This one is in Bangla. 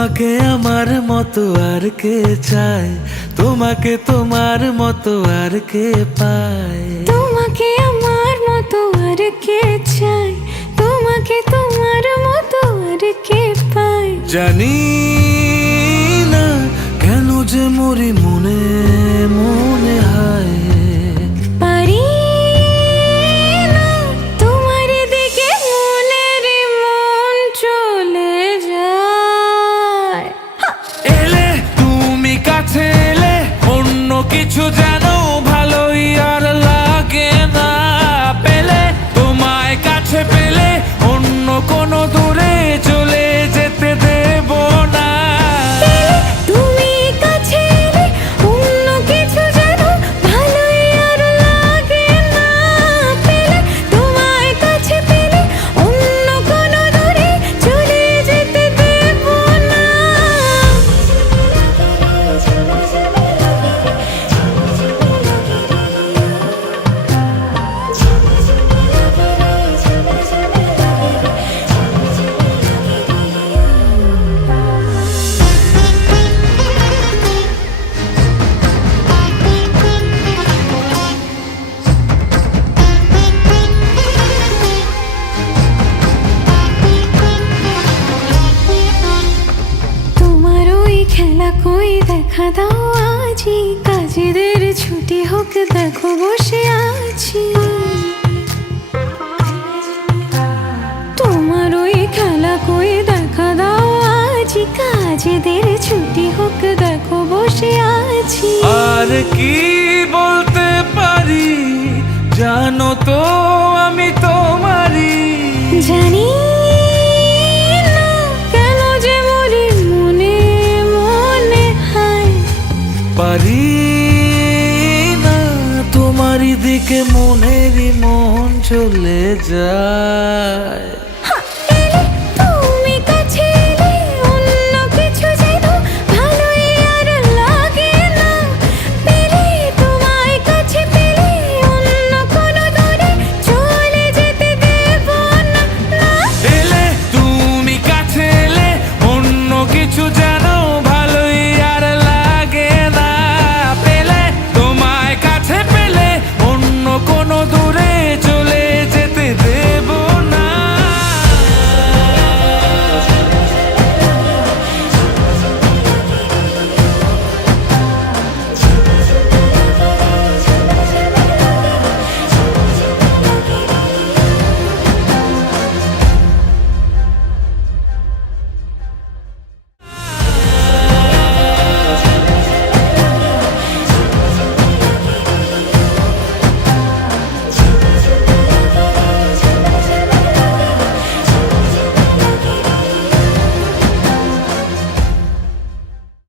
তোমাকে আমার মতো আর কে চায়, তোমাকে তোমার মতো আর কে পায়। তোমাকে আমার মতো আর কে চায়, তোমাকে তোমার মতো আর কে পায়। জানি না কেন যে মরি মনে মনে হায়। পারি না তোমার দিকে মনের মন চলে যায়। এলে তুমি কাছে এলে অন্য কিছু যেন ভালোই আর লাগে না। পেলে তোমায় কাছে পেলে অন্য কোনো দূরে চলে যেতে দেব না। তুমি কাছে এলে অন্য কিছু যেন ভালোই আর লাগে না। পেলে তোমায় কাছে পেলে অন্য কোনো দূরে চলে যেতে দেব না। তোমার ওই খেলা কই দেখা দাও আজি, কাজেদের ছুটি হোক দেখো বসে আছি। তোমার ওই খেলা কই দেখা দাও আজি, কাজেদের ছুটি হোক দেখো বসে আছি। আর কি বলতে পারি জানো তো আমি তোমারই। জানি না কেন যে মরি মনে মনে হায়। পারি না তোমারই দিকে মনেরই মন চলে যায়।